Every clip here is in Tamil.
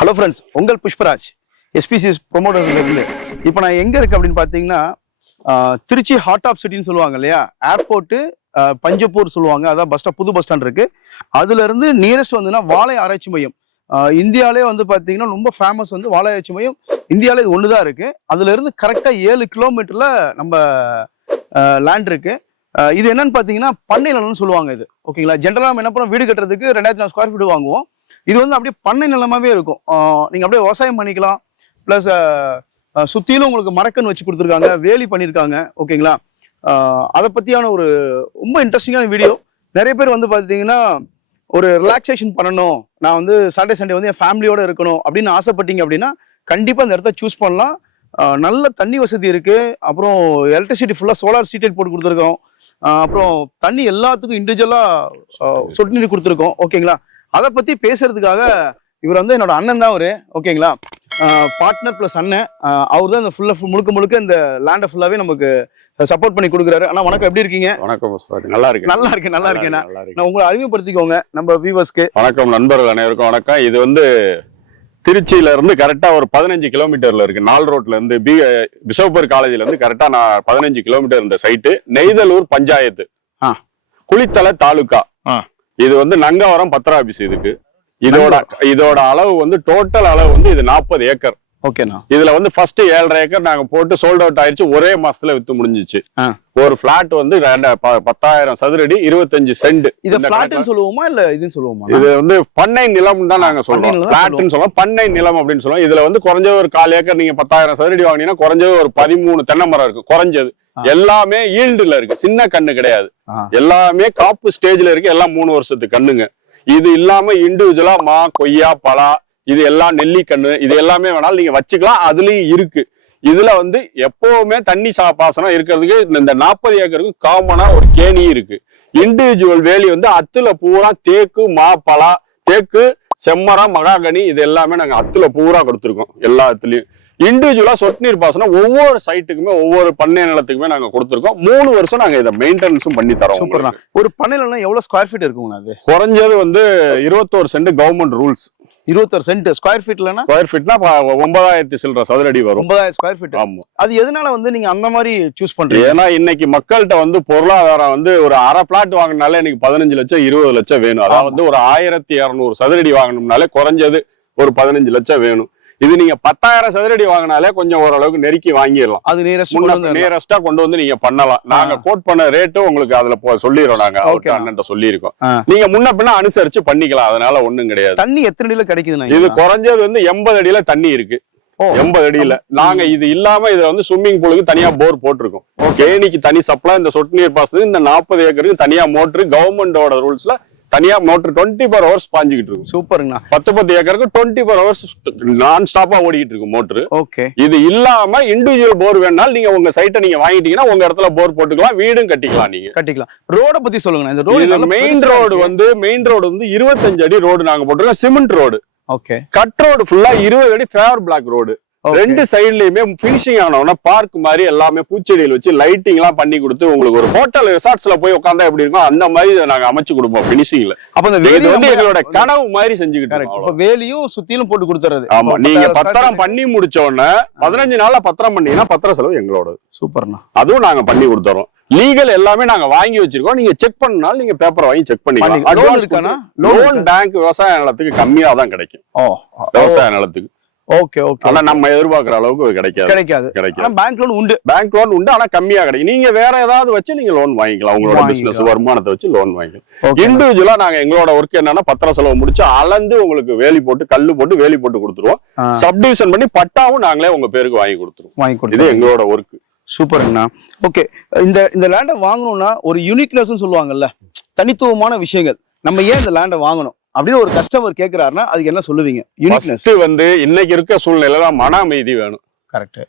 ஹலோ ஃப்ரெண்ட்ஸ், உங்கள் புஷ்பராஜ் எஸ்பிசி ப்ரொமோட்டர்ஸ்ல இருந்து. இப்போ நான் எங்க இருக்கு அப்படின்னு பார்த்தீங்கன்னா, திருச்சி ஹார்ட் ஆஃப் சிட்டின்னு சொல்லுவாங்க இல்லையா, ஏர்போர்ட்டு பஞ்சப்பூர் சொல்லுவாங்க, அதான் பஸ் ஸ்டாப், புது பஸ் ஸ்டாண்ட் இருக்கு. அதுல இருந்து நியரஸ்ட் வந்துன்னா வாழை ஆராய்ச்சி மையம். இந்தியாவிலே வந்து பார்த்தீங்கன்னா ரொம்ப ஃபேமஸ் வந்து வாழை ஆராய்ச்சி மையம். இந்தியாவிலே இது ஒன்று தான் இருக்கு. அதுல இருந்து கரெக்டாக 7 கிலோமீட்டர்ல நம்ம லேண்ட் இருக்கு. இது என்னன்னு பார்த்தீங்கன்னா பண்ணை நிலம்னு சொல்லுவாங்க இது. ஓகேங்களா, ஜென்ரலாக நம்ம என்ன பண்ணுவோம், வீடு கட்டுறதுக்கு 2000 ஸ்கொயர் ஃபீட் வாங்குவோம். இது வந்து அப்படியே பண்ணை நிலமாவே இருக்கும். நீங்க அப்படியே விவசாயம் பண்ணிக்கலாம். பிளஸ் சுத்திலும் உங்களுக்கு மரக்கன் வச்சு கொடுத்துருக்காங்க, வேலி பண்ணியிருக்காங்க. ஓகேங்களா, அதை பத்தியான ஒரு ரொம்ப இன்ட்ரெஸ்டிங்கான வீடியோ. நிறைய பேர் வந்து பார்த்தீங்கன்னா ஒரு ரிலாக்ஸேஷன் பண்ணணும், நான் வந்து சாட்டர்டே சண்டே வந்து என் ஃபேமிலியோட இருக்கணும் அப்படின்னு ஆசைப்பட்டீங்க அப்படின்னா கண்டிப்பா இந்த இடத்த சூஸ் பண்ணலாம். நல்ல தண்ணி வசதி இருக்கு. அப்புறம் எலக்ட்ரிசிட்டி ஃபுல்லா சோலார் ஸ்ட்ரீட் லைட் போட்டு கொடுத்துருக்கோம். அப்புறம் தண்ணி எல்லாத்துக்கும் இண்டிவிஜுவலா சொட்டு நீர் கொடுத்துருக்கோம். ஓகேங்களா, அதை பத்தி பேசுறதுக்காக இவர் வந்து என்னோட அண்ணன் தான் அவரு. ஓகேங்களா, பார்ட்னர் பிளஸ் அண்ணன். அவர் தான் இந்த முழுக்க முழுக்க இந்த லேண்டை ஃபுல்லாவே நமக்கு சப்போர்ட் பண்ணி கொடுக்குறாரு. அண்ணா வணக்கம், எப்படி இருக்கீங்க? வணக்கம், நல்லா இருக்கு. நல்லா இருக்கேன். நான் உங்களை அறிமுகப்படுத்திக்கோங்க நம்ம வியூவர்ஸ்க்கு. வணக்கம் நண்பர்கள் அனைவருக்கும் வணக்கம். இது வந்து திருச்சியில இருந்து கரெக்டா ஒரு 15 கிலோமீட்டர்ல இருக்கு. 4 ரோட்ல இருந்து பிஷப்பர் காலேஜ்ல இருந்து கரெக்டா நான் 15 கிலோமீட்டர் இந்த சைட்டு. நெய்தலூர் பஞ்சாயத்து, குளித்தலை தாலுகா. இது வந்து நங்கவரம் பத்திர ஆபீஸ். இதோட அளவு வந்து டோட்டல் அளவு வந்து இது 40 ஏக்கர். ஓகேண்ணா, இதுல வந்து ஃபர்ஸ்ட் 7.5 ஏக்கர் நாங்க போட்டு சோல்ட் அவுட் ஆயிடுச்சு. ஒரே மாசத்துல வித்து முடிஞ்சிச்சு. ஒரு பிளாட் வந்து 10,000 சதுரடி 25 சென்ட். இது பிளாட்னு சொல்லுவோமா இல்ல இதுன்னு சொல்லுவோமா? இது வந்து பண்ணை நிலம் தான் நாங்க சொல்றோம். பிளாட்னு சொல்லுவோம், பண்ணை நிலம் அப்படின்னு சொல்லுவோம். இதுல வந்து குறைஞ்சது ஒரு 1/4 ஏக்கர் நீங்க 10,000 சதுரடி வாங்கினீங்கன்னா குறைஞ்சது ஒரு 13 தென்னை மரம் இருக்கு. குறைஞ்சது எல்லாமே ஈல்டுல இருக்கு, சின்ன கண்ணு கிடையாது. எல்லாமே காப்பு ஸ்டேஜ்ல இருக்கு. எல்லாம் 3 வருஷத்துக்கு கண்ணுங்க. இது இல்லாம இண்டிவிஜுவலா மா, கொய்யா, பலா, இது எல்லாம் நெல்லி கண்ணு, இது எல்லாமே வேணாலும் நீங்க வச்சுக்கலாம். அதுலயும் இருக்கு. இதுல வந்து எப்பவுமே தண்ணி பாசனம் இருக்கிறதுக்கு இந்த 40 ஏக்கருக்கு காமனா ஒரு கேணி இருக்கு. இண்டிவிஜுவல் வேலி வந்து அத்துல பூரா தேக்கு, மா, பலா, தேக்கு, செம்மரம், மகாகனி, இது எல்லாமே நாங்க அத்துல பூரா கொடுத்துருக்கோம். எல்லாத்துலயும் இண்டிவிஜுவலா சொட்டு நீர் பாசனம் ஒவ்வொரு சைட்டுக்குமே ஒவ்வொரு பண்ணை நிலத்துக்குமே நாங்க கொடுத்துருக்கோம். 3 வருஷம் நாங்க இதை மெயின்டெனன்ஸும் பண்ணி தரோம். ஒரு பண்ணை நிலம் எவ்வளவு ஸ்கொயர் ஃபீட் இருக்குங்க? அது குறைஞ்சது வந்து 21 cent government rules. 21 cent square ஃபீட்லனா? ஸ்கொயர் ஃபீட்னா 9,000 சில்லற சதுரடி வரும். 9,000 ஸ்கொயர் ஃபீட். ஆமா. அது எதனால வந்து நீங்க அந்த மாதிரி சூஸ் பண்றீங்க? ஏன்னா இன்னைக்கு மக்கள்கிட்ட வந்து பொருளாதாரம் வந்து ஒரு அரை பிளாட் வாங்கினாலே இன்னைக்கு 15 லட்சம் 20 லட்சம் வேணும். அதாவது வந்து ஒரு 1200 சதுரடி வாங்கணும்னாலே குறைஞ்சது ஒரு 15 லட்சம் வேணும். இது நீங்க 10,000 சதுரடி வாங்கினாலே கொஞ்சம் ஓரளவுக்கு நெருக்கி வாங்கிடலாம். அது நியரஸ்டா கொண்டு வந்து நீங்க பண்ணலாம். நாங்க கோட் பண்ண ரேட்டும் உங்களுக்கு அதுல சொல்லிடுறோம். நாங்க அண்ணன் சொல்லியிருக்கோம். நீங்க முன்ன பின்ன அனுசரிச்சு பண்ணிக்கலாம். அதனால ஒண்ணும் கிடையாது. தண்ணி எத்தனை அடியில கிடைக்குது? இது குறைஞ்சது வந்து 80 அடியில தண்ணி இருக்கு. 80 அடியில நாங்க இது இல்லாம இதுல வந்து ஸ்விம்மிங் பூலுக்கு தனியா போர் போட்டிருக்கோம். கேணிக்கு தனி சப்ளை, இந்த சொட்டு நீர் பாசனத்துக்கு இந்த 40 ஏக்கருக்கு தனியா மோட்டரு. கவர்மெண்டோட ரூல்ஸ்ல தனியா மோட்டர் 24 ஹவர்ஸ் பாஞ்சுக்கிட்டு இருக்கும். சூப்பருங்கண்ணா. 10 ஏக்கருக்கு 24 ஹவர்ஸ் நான் ஸ்டாப்பா ஓடிக்கிட்டு இருக்கும் மோட்டர். ஓகே. இது இல்லாம இண்டிவிஜுவல் போர் வேணாலும் நீங்க உங்க சைட்டை நீங்க வாங்கிட்டீங்கன்னா உங்க இடத்துல போர் போட்டுக்கலாம், வீடும் கட்டிக்கலாம். நீங்க கட்டிக்கலாம். ரோட பத்தி சொல்லுங்க. இந்த ரோடு மெயின் ரோடு வந்து 25 அடி ரோடு நாங்க போட்டிருக்கோம். Cement road. Okay. Cut road ஃபுல்லா 20 அடி ஃபேவர் பிளாக் ரோடு. 2 சைட்லயுமே பினிஷிங் ஆனோம்னா பார்க் மாதிரி எல்லாமே பூச்செடியில் வச்சு லைட்டிங் எல்லாம் பண்ணி கொடுத்து உங்களுக்கு ஒரு ஹோட்டல் ரிசார்ட்ஸ்ல போய் உட்காந்தா எப்படி இருக்கும் அந்த மாதிரி நாங்க அமைச்சு கொடுப்போம் பினிஷிங்ல. அப்ப இந்த வேலி வந்து எங்களோட கனவு மாதிரி செஞ்சுக்கிட்டு வேலியும் சுத்திலும் போட்டு கொடுத்துறது. ஆமா, நீங்க பத்திரம் பண்ணி முடிச்ச உடனே 15 நாள்ல பத்திரம் பண்ணீங்கன்னா பத்திர செலவு எங்களோட. சூப்பர்ண்ணா. அதுவும் நாங்க பண்ணி கொடுத்துறோம். லீகல் எல்லாமே நாங்க வாங்கி வச்சிருக்கோம். நீங்க செக் பண்ணாலும் நீங்க பேப்பர் வாங்கி செக் பண்ணிக்கலாம். லோன் பேங்க் விவசாய நிலத்துக்கு கம்மியா தான் கிடைக்கும். விவசாய நிலத்துக்கு. Okay okay. ஆனா நம்ம எதிர்பார்க்கிற அளவுக்கு கிடைக்காது. பேங்க் லோன் உண்டு. பேங்க் லோன் உண்டு, ஆனா கம்மியா கிடைக்கும். நீங்க வேற ஏதாவது வச்சு நீங்க லோன் வாங்கிக்கலாம். உங்களோட பிசினஸ் வருமானத்தை வச்சு லோன் வாங்கிக்கலாம். இண்டிவிஜுவலா நாங்க எங்களோட ஒர்க் என்னன்னா பத்திர செலவு முடிச்சு அளந்து உங்களுக்கு வேலி போட்டு கல்லு போட்டு வேலி போட்டு கொடுத்துருவோம். சப்டிவிஷன் பண்ணி பட்டாவும் நாங்களே உங்க பேருக்கு வாங்கி கொடுத்துருவோம். இது எங்களோட ஒர்க். சூப்பர்ங்கண்ணா. ஓகே. இந்த லேண்டை வாங்கணும்னா ஒரு யூனிக்னஸ் சொல்லுவாங்கல்ல, தனித்துவமான விஷயங்கள். நம்ம ஏன் இந்த லேண்டை வாங்கணும் அப்படின்னு ஒரு கஸ்டமர் கேக்குறாருன்னா அதுக்கு என்ன சொல்லுவீங்க? யூனிக்னஸ் வந்து இன்னைக்கு இருக்க சூழ்நிலையில மன அமைதி வேணும். கரெக்ட்.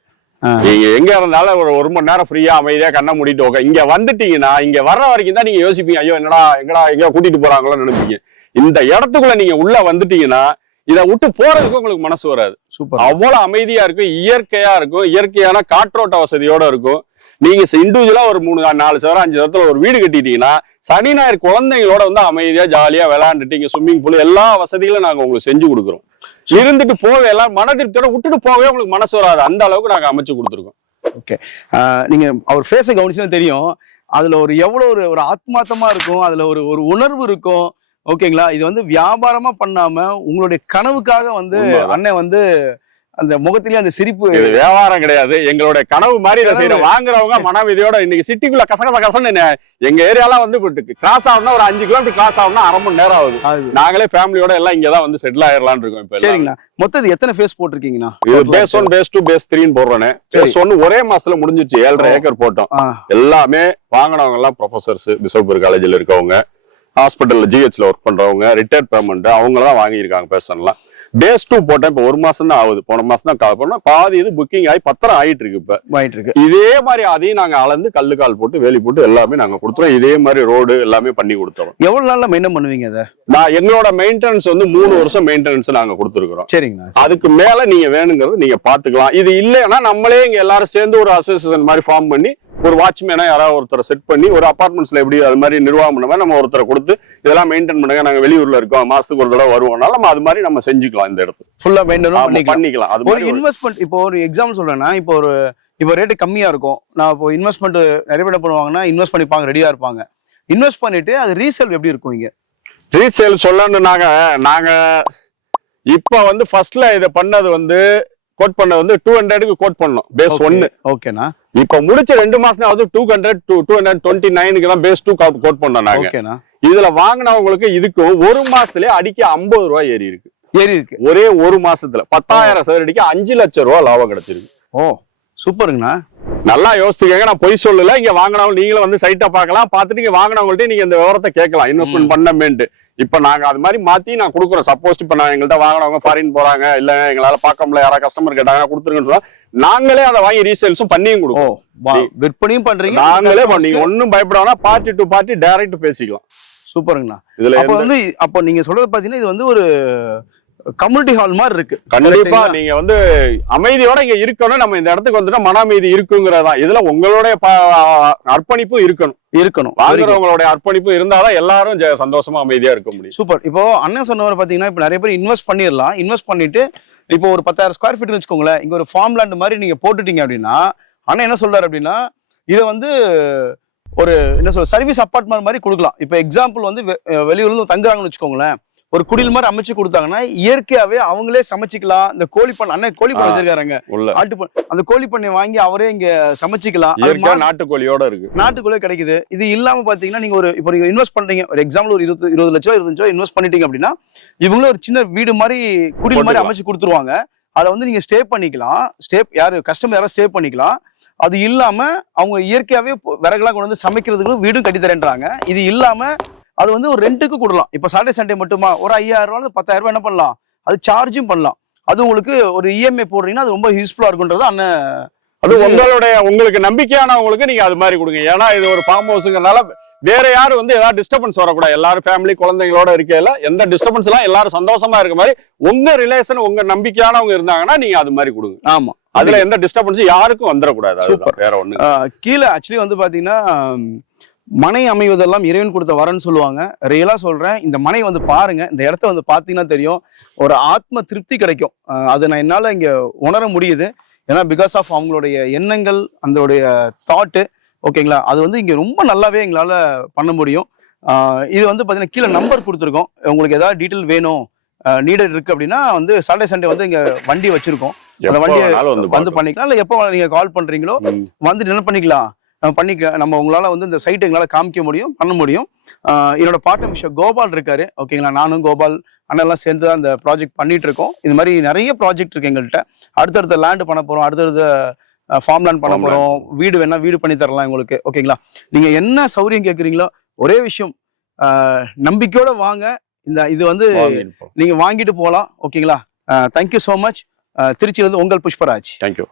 நீங்க எங்க இருந்தாலும் ஒரு 1 மணி நேரம் ஃப்ரீயா அமைதியா கண்ணை மூடிட்டு இங்க வந்துட்டீங்கன்னா இங்க வர்ற வரைக்கும் தான் நீங்க யோசிப்பீங்க, ஐயோ எங்கடா எங்கேயோ கூட்டிட்டு போறாங்களோ நினைப்பீங்க. இந்த இடத்துக்குள்ள நீங்க உள்ள வந்துட்டீங்கன்னா இதை விட்டு போறதுக்கு உங்களுக்கு மனசு வராது. சூப்பர். அவ்வளவு அமைதியா இருக்கும், இயற்கையா இருக்கும், இயற்கையான காற்றோட்ட வசதியோட இருக்கும். நீங்க இண்டிவிஜுவலா ஒரு 3-4 சவரம் 5 சவரத்துல ஒரு வீடு கட்டிட்டீங்கன்னா சனி ஞாயிறு குழந்தைங்களோட வந்து அமைதியா ஜாலியா விளையாண்டுட்டு ஸ்விம்மிங் பூல் எல்லா வசதிகளும் நாங்க உங்களுக்கு செஞ்சு கொடுக்குறோம். இருந்துட்டு போக எல்லாம் மன திருப்தியோட விட்டுட்டு போகவே உங்களுக்கு மனசு வராது, அந்த அளவுக்கு நாங்க அமைச்சு கொடுத்துருக்கோம். ஓகே, நீங்க அவர் ஃபேஸை கவனிச்சுன்னா தெரியும், அதுல ஒரு எவ்வளவு ஒரு ஆத்மார்த்தமா இருக்கும், அதுல ஒரு உணர்வு இருக்கும். ஓகேங்களா, இது வந்து வியாபாரமா பண்ணாம உங்களுடைய கனவுக்காக வந்து அண்ணன் வந்து அந்த முகத்திலேயே அந்த சிரிப்பு. இது வியாபாரம் கிடையாது, எங்களுடைய கனவு மாதிரி இதை செய்யற வாங்குறவங்க மனவிதியோட. இன்னைக்கு சிட்டிக்குள்ள கசகசன்னு எங்க ஏரியாலாம் வந்து கிராஸ் ஆகணும்னா ஒரு 5 கிலோமீட்டர் கிராஸ் ஆகணும்னா அரை மணி நேரம் ஆகுது. நாங்களே ஃபேமிலியோட எல்லாம் இங்கதான் வந்து செட்டில் ஆயிடலாம்னு இருக்கோம். இப்ப சரிங்களா, மொத்தம் எத்தனை ஃபேஸ் போட்டிருக்கீங்கண்ணா? இது பேஸ் 1 பேஸ் 2 பேஸ் 3 போடுறேன். பேஸ் 1 ஒரே மாசத்துல முடிஞ்சிச்சு, 7.5 ஏக்கர் போட்டோம். எல்லாமே வாங்கினவங்க எல்லாம் ப்ரொஃபசர்ஸ், பிசோப்பூர் காலேஜ்ல இருக்கவங்க, ஹாஸ்பிட்டல்ல ஜிஹெச்ல ஒர்க் பண்றவங்க, ரிட்டையர்ட் பேமெண்ட் அவங்க தான் வாங்கியிருக்காங்க பேர்சன்லாம். பேஸ் 2 போட்டேன், இப்ப 1 மாசம் தான் ஆகுது. போன மாசம் தான் கால் பண்ணோம், பாதி இது புக்கிங் ஆகி பத்திரம் ஆயிட்டு இருக்கு. இப்ப ஆயிட்டு இருக்கு. இதே மாதிரி அதையும் நாங்க அளந்து கல்லு கால் போட்டு வேலி போட்டு எல்லாமே நாங்க கொடுத்துறோம். இதே மாதிரி ரோடு எல்லாமே பண்ணி கொடுத்துறோம். எவ்வளவு நாள்ல மெயின்டைன் பண்ணுவீங்க அதை? நான் எங்களோட மெயின்டெனன்ஸ் வந்து 3 வருஷம் மெயின்டெனன்ஸ் நாங்க கொடுத்துருக்கோம். சரிங்களா, அதுக்கு மேல நீங்க வேணுங்கிறது நீங்க பாத்துக்கலாம். இது இல்லைன்னா நம்மளே இங்க எல்லாரும் சேர்ந்து ஒரு அசோசியேஷன் மாதிரி ஃபார்ம் பண்ணி ஒரு வாட்ச்மேனா யாராவது ஒருத்தரை செட் பண்ணி ஒரு அபார்ட்மெண்ட்ஸ்ல எப்படி அது மாதிரி நிர்வாகம் பண்ண மாதிரி நம்ம ஒருத்தரை கொடுத்து இதெல்லாம் மெயின்டைன் பண்ணுங்க, நாங்க வெளியூர்ல இருக்கோம், மாசத்துக்கு ஒரு தடவை வருவோம்னால நம்ம அது மாதிரி நம்ம செஞ்சுக்கலாம். இந்த இடத்துல ஃபுல்லா மெயின்டைன் பண்ணிக்கலாம். அது ஒரு இன்வெஸ்ட்மெண்ட், இப்போ ஒரு எக்ஸாம்பிள் சொல்றேன்னா, இப்போ ரேட்டு கம்மியா இருக்கும், நான் இப்போ இன்வெஸ்ட்மெண்ட் நிறைய பேர் பண்ணுவாங்கன்னா இன்வெஸ்ட் பண்ணிப்பாங்க, ரெடியா இருப்பாங்க. இன்வெஸ்ட் பண்ணிட்டு அது ரீசேல் எப்படி இருக்கும்? இங்க ரீசேல் சொல்லணும், நாங்க இப்ப வந்து ஃபர்ஸ்ட்ல இதை பண்ணது வந்து கோட் பண்ணது வந்து 200க்கு கோட் பண்ணோம் பேஸ் 1. ஓகேண்ணா, இப்ப முடிச்ச 2 மாசம் ஆகுது 200 to 229க்கு தான் பேஸ் 2 கோட் பண்ணோம் நாங்க. ஓகேண்ணா, இதுல வாங்கினவங்களுக்கு இதுக்கும் 1 மாசத்துலயே அடிக்க 50 ரூபாய் ஏறி இருக்கு. ஒரே 1 மாசத்துல 10,000 சதுரடிக்கு 5 லட்சம் ரூபாய் லாபம் கிடைச்சிருக்கு. ஓ சூப்பருங்கண்ணா, நல்லா யோசிச்சுக்கங்க. நான் பொய் சொல்லல, இங்க வாங்கினவங்க நீங்களும் வந்து சைட்டை பார்க்கலாம், பார்த்துட்டு இங்க வாங்கினவங்கள்ட்ட நீங்க இந்த விவரத்தை கேட்கலாம், இன்வெஸ்ட்மெண்ட் பண்ணமேன்ட்டு. இப்ப நாங்க அது மாதிரி மாத்தி நான் கொடுக்குறோம். சப்போஸ் இப்ப நான் எங்கள்கிட்ட வாங்கினவங்க ஃபாரின் போறாங்க, இல்ல எங்களால பார்க்க முடியல, யாராவது கஸ்டமர் கேட்டாங்க கொடுத்துருங்கன்னு நாங்களே அதை வாங்கி ரீசேல்ஸும் பண்ணியும் கொடுப்போம். விற்பனையும் பண்றீங்க, நாங்களே பண்ணீங்க, ஒன்னும் பயப்படாம பார்ட்டி டு பார்ட்டி டைரக்ட் பேசிக்கலாம். சூப்பருங்கண்ணா. இதுல வந்து அப்போ நீங்க சொல்றது பாத்தீங்கன்னா இது வந்து ஒரு கம்யூனிட்டி ஹால் மாதிரி இருக்கு. கண்டிப்பா நீங்க வந்து அமைதியோட இங்க இருக்கணும். நம்ம இந்த இடத்துக்கு வந்துட்டா மன அமைதி இருக்குங்கிறதா. இதுல உங்களுடைய அர்ப்பணிப்பு இருக்கணும். வாங்குறவங்களுடைய அர்ப்பணிப்பு இருந்தாதான் எல்லாரும் சந்தோஷமா அமைதியா இருக்க முடியும். சூப்பர். இப்போ அண்ணன் சொன்னவர் பாத்தீங்கன்னா இப்ப நிறைய பேர் இன்வெஸ்ட் பண்ணிடலாம். இன்வெஸ்ட் பண்ணிட்டு இப்போ ஒரு 10,000 ஸ்கொயர் ஃபீட் வச்சுக்கோங்களேன், இங்க ஒரு ஃபார்ம் லேண்ட் மாதிரி நீங்க போட்டுட்டீங்க அப்படின்னா, அண்ணன் என்ன சொல்றாரு அப்படின்னா இதை வந்து ஒரு என்ன சொல்ற சர்வீஸ் அப்பார்ட்மெண்ட் மாதிரி கொடுக்கலாம். இப்போ எக்ஸாம்பிள் வந்து வெளியூர்ல இருந்து தங்குறாங்கன்னு வச்சுக்கோங்களேன், ஒரு குடில் மாதிரி அமைச்சு கொடுத்தாங்கன்னா இயற்கையாவே அவங்களே சமைச்சிக்கலாம். இந்த கோழி பண்ண அண்ணன் கோழி பண்ண வச்சிருக்காங்க, அந்த கோழி பண்ணை வாங்கி அவரே இங்க சமைச்சிக்கலாம். நாட்டுக்கோழியோட இருக்கு, நாட்டுக்கோழியே கிடைக்குது. இது இல்லாம பாத்தீங்கன்னா நீங்க இப்போ இன்வெஸ்ட் பண்றீங்க, ஒரு எக்ஸாம்பிள் ஒரு 20 லட்சம் 25 லட்சம் இன்வெஸ்ட் பண்ணிட்டீங்க அப்படின்னா இவங்களும் ஒரு சின்ன வீடு மாதிரி குடில் மாதிரி அமைச்சு கொடுத்துருவாங்க. அதை வந்து நீங்க ஸ்டே பண்ணிக்கலாம், கஸ்டமர் யாரும் ஸ்டே பண்ணிக்கலாம். அது இல்லாம அவங்க இயற்கையாவே விறகுலாம் கொண்டு வந்து சமைக்கிறதுக்கு வீடும் கட்டித்தரேன்றாங்க. இது இல்லாம அது வந்து ஒரு ரெண்டுக்கு கொடுக்கலாம். இப்ப சாட்டர்டே சண்டே மட்டுமா ஒரு 5,000 ரூபாய் 10,000 ரூபாய் என்ன பண்ணலாம், அது சார்ஜும் பண்ணலாம். அது உங்களுக்கு ஒரு இஎம்ஐ போடுறீங்கன்னா அது ரொம்ப யூஸ்ஃபுல்லா இருக்குன்றது அண்ணன். அது உங்களுக்கு நம்பிக்கையானவங்களுக்கு நீங்க அது மாதிரி கொடுங்க. ஏன்னா இது ஒரு ஃபார்ம் ஹவுஸ்ங்கிறனால வேற யாரும் வந்து ஏதாவது டிஸ்டர்பன்ஸ் வரக்கூடாது. எல்லாரும் ஃபேமிலி குழந்தைங்களோட இருக்கையில எந்த டிஸ்டர்பன்ஸ் எல்லாம் எல்லாரும் சந்தோஷமா இருக்க மாதிரி உங்க ரிலேஷன் உங்க நம்பிக்கையானவங்க இருந்தாங்கன்னா நீங்க அது மாதிரி கொடுங்க. ஆமா, அதுல எந்த டிஸ்டர்பன்ஸும் யாருக்கும் வந்துடக்கூடாது. வேற ஒண்ணு கீழே ஆக்சுவலி வந்து பாத்தீங்கன்னா மனை அமைவதெல்லாம் இறைவன் கொடுத்த வரன்னு சொல்லுவாங்க. ரியலா சொல்றேன், இந்த மனை வந்து பாருங்க, இந்த இடத்த வந்து பாத்தீங்கன்னா தெரியும், ஒரு ஆத்ம திருப்தி கிடைக்கும். அது நான் என்னால இங்க உணர முடியுது. ஏன்னா பிகாஸ் ஆஃப் அவங்களுடைய எண்ணங்கள், அதோடைய தாட்டு. ஓகேங்களா, அது வந்து இங்க ரொம்ப நல்லாவே எங்களால பண்ண முடியும். இது வந்து பாத்தீங்கன்னா கீழே நம்பர் கொடுத்துருக்கோம். உங்களுக்கு ஏதாவது டீட்டெயில் வேணும், நீடட் இருக்கு அப்படின்னா வந்து சாட்டர்டே சண்டே வந்து இங்க வண்டி வச்சிருக்கோம், அந்த வண்டியை வந்து பண்ணிக்கலாம். இல்ல எப்போ நீங்க கால் பண்றீங்களோ வந்து என்ன பண்ணிக்கலாம், நம்ம உங்களால வந்து இந்த சைட்டை எங்களால காமிக்க முடியும், பண்ண முடியும். என்னோட பார்ட்னர் மிஸ்டர் கோபால் இருக்காரு. ஓகேங்களா, நானும் கோபால் அண்ணெல்லாம் சேர்ந்து தான் அந்த ப்ராஜெக்ட் பண்ணிட்டு இருக்கோம். இது மாதிரி நிறைய ப்ராஜெக்ட் இருக்கு எங்கள்கிட்ட. அடுத்தடுத்த லேண்ட் பண்ண போறோம், அடுத்தடுத்த ஃபார்ம் லேண்ட் பண்ண போறோம், வீடு வேணா வீடு பண்ணி தரலாம் உங்களுக்கு. ஓகேங்களா, நீங்க என்ன சௌரியம் கேட்குறீங்களோ ஒரே விஷயம், நம்பிக்கையோட வாங்க. இது வந்து நீங்க வாங்கிட்டு போகலாம். ஓகேங்களா, தேங்க்யூ ஸோ மச். திருச்சி வந்து உங்கள் புஷ்பராஜ். தேங்க்யூ.